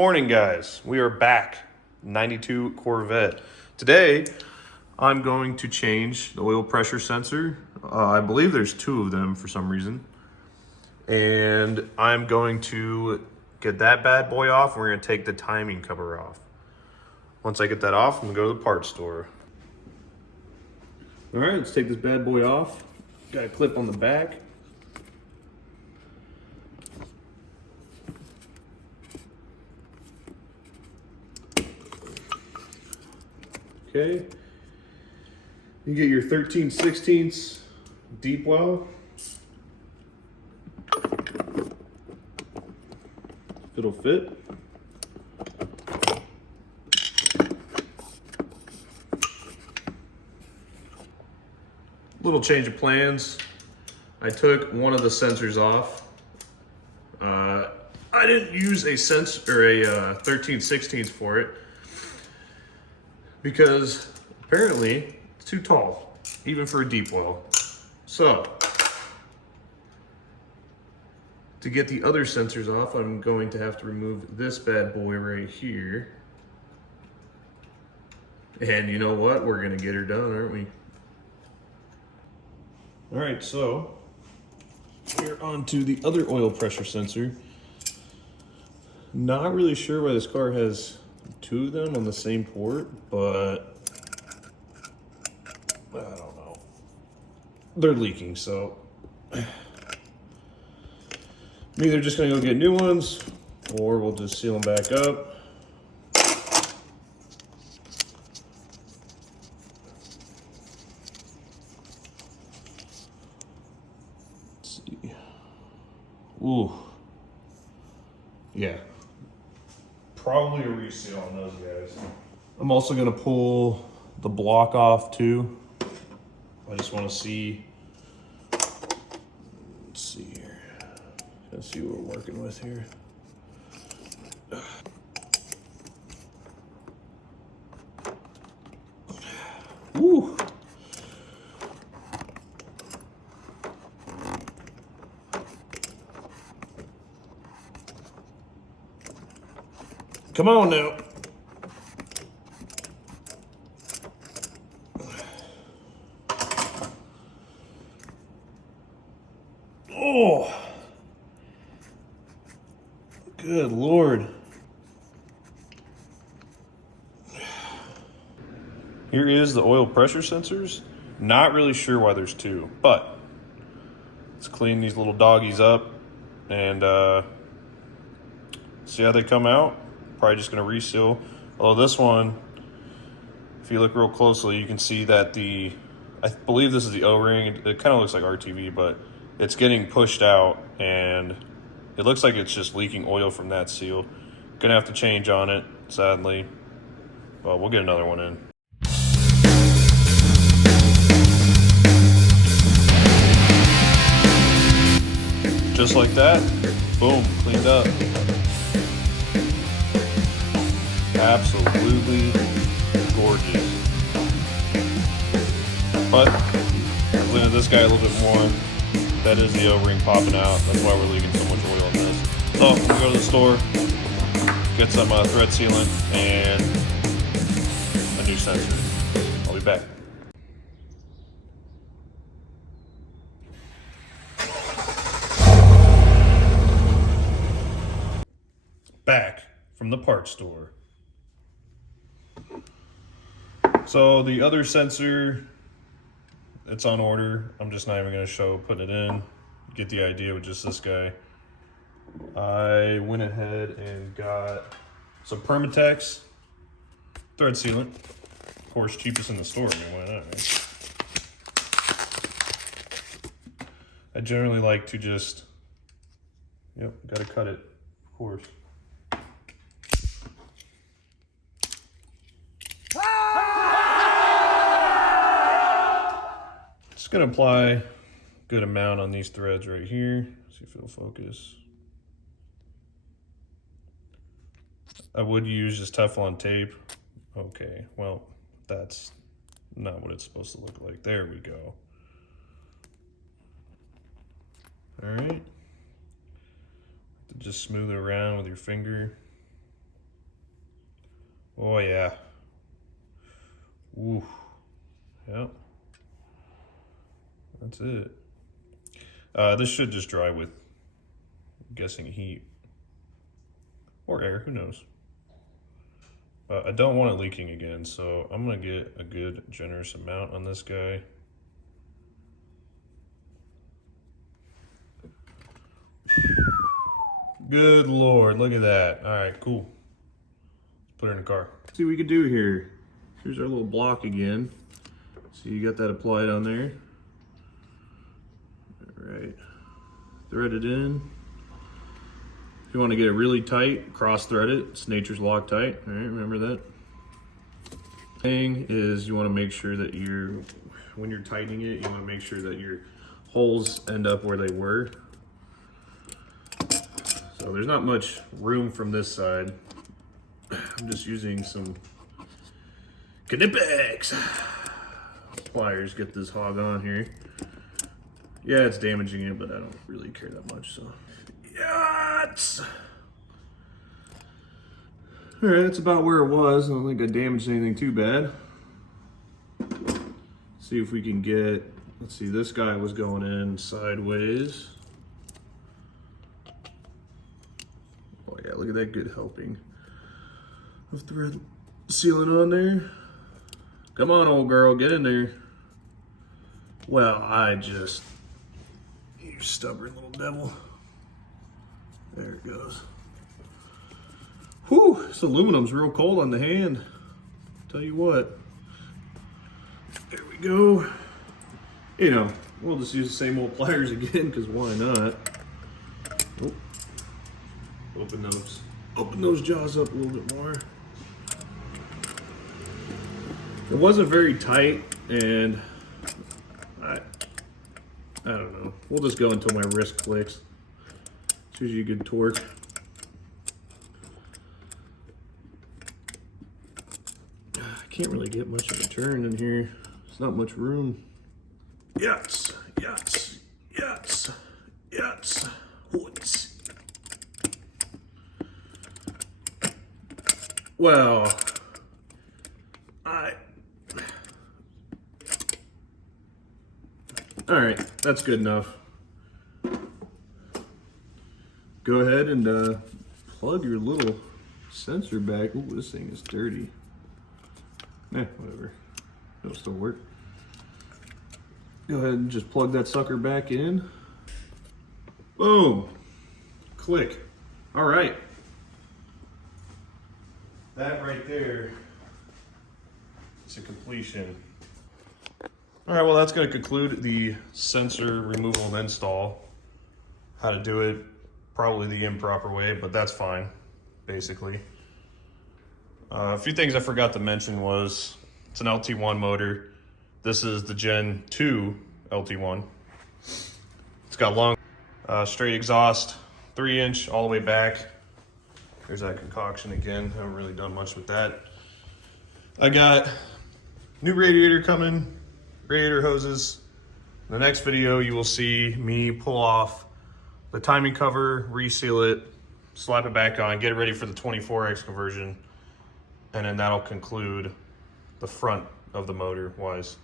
morning, guys. We are back. 92 Corvette. Today, I'm going to change the oil pressure sensor. I believe there's two of them for some reason. And I'm going to get that bad boy off. We're going to take the timing cover off. Once I get that off, I'm going to go to the parts store. All right, let's take this bad boy off. Got a clip on the back. Okay, you get your 13/16 deep well. If it'll fit. Little change of plans. I took one of the sensors off. I didn't use a 13/16 for it, because apparently it's too tall, even for a deep well. So, to get the other sensors off, I'm going to have to remove this bad boy right here. And you know what? We're gonna get her done, aren't we? All right, so we're on to the other oil pressure sensor. Not really sure why this car has two of them on the same port, but I don't know. They're leaking, so I'm either just gonna go get new ones or we'll just seal them back up. Let's see. Ooh. Yeah. Probably a reseal on those guys. I'm also gonna pull the block off too. I just want to see. Let's see here. Let's see what we're working with here. Woo. Come on now. Oh, good Lord. Here is the oil pressure sensors. Not really sure why there's two, but let's clean these little doggies up and see how they come out. Probably just gonna reseal. Although this one, if you look real closely, you can see that I believe this is the O-ring. It kind of looks like RTV, but it's getting pushed out and it looks like it's just leaking oil from that seal. Gonna have to change on it, sadly, but we'll get another one in. Just like that, boom, cleaned up. Absolutely gorgeous. But looking at this guy a little bit more, that is the O-ring popping out. That's why we're leaking so much oil in this. So we'll go to the store, get some thread sealant and a new sensor. I'll be back. Back from the parts store. So the other sensor, it's on order. I'm just not even gonna show putting it in. Get the idea with just this guy. I went ahead and got some Permatex thread sealant. Of course, cheapest in the store. I mean, why not, right? I generally like to just, gotta cut it, of course. Just gonna apply a good amount on these threads right here. See if it'll focus. I would use just Teflon tape. Okay, well, that's not what it's supposed to look like. There we go. All right. Just smooth it around with your finger. Oh yeah. Ooh. Yep. That's it. This should just dry with, I'm guessing, heat. Or air, who knows. I don't want it leaking again, so I'm gonna get a good generous amount on this guy. Good Lord, look at that. All right, cool. Let's put it in the car. See what we can do here. Here's our little block again. So you got that applied on there. All right, thread it in. If you want to get it really tight, cross thread it. It's nature's Loctite. All right, remember that. Thing is, you want to make sure that when you're tightening it, you want to make sure that your holes end up where they were. So there's not much room from this side. I'm just using some Knipex pliers, get this hog on here. Yeah, it's damaging it, but I don't really care that much, so. Yes! All right, that's about where it was. I don't think I damaged anything too bad. See if we can get, let's see, this guy was going in sideways. Oh yeah, look at that good helping of thread sealant on there. Come on, old girl, get in there. Well, you stubborn little devil. There it goes. Whew, this aluminum's real cold on the hand. Tell you what. There we go. You know, we'll just use the same old pliers again, because why not? Oh. Open those jaws up a little bit more. It wasn't very tight, and I don't know. We'll just go until my wrist clicks. It's usually a good torque. I can't really get much of a turn in here. There's not much room. Yes, yes, yes, yes. What? Well, all right, that's good enough. Go ahead and plug your little sensor back. Ooh, this thing is dirty. Whatever. It'll still work. Go ahead and just plug that sucker back in. Boom. Click. All right. That right there is a completion. All right, well, that's going to conclude the sensor removal and install. How to do it, probably the improper way, but that's fine, basically. A few things I forgot to mention was it's an LT1 motor. This is the Gen 2 LT1. It's got long, straight exhaust, 3-inch all the way back. There's that concoction again. Haven't really done much with that. I got new radiator coming, radiator hoses. In the next video, you will see me pull off the timing cover, reseal it, slap it back on, get it ready for the 24X conversion, and then that'll conclude the front of the motor wise.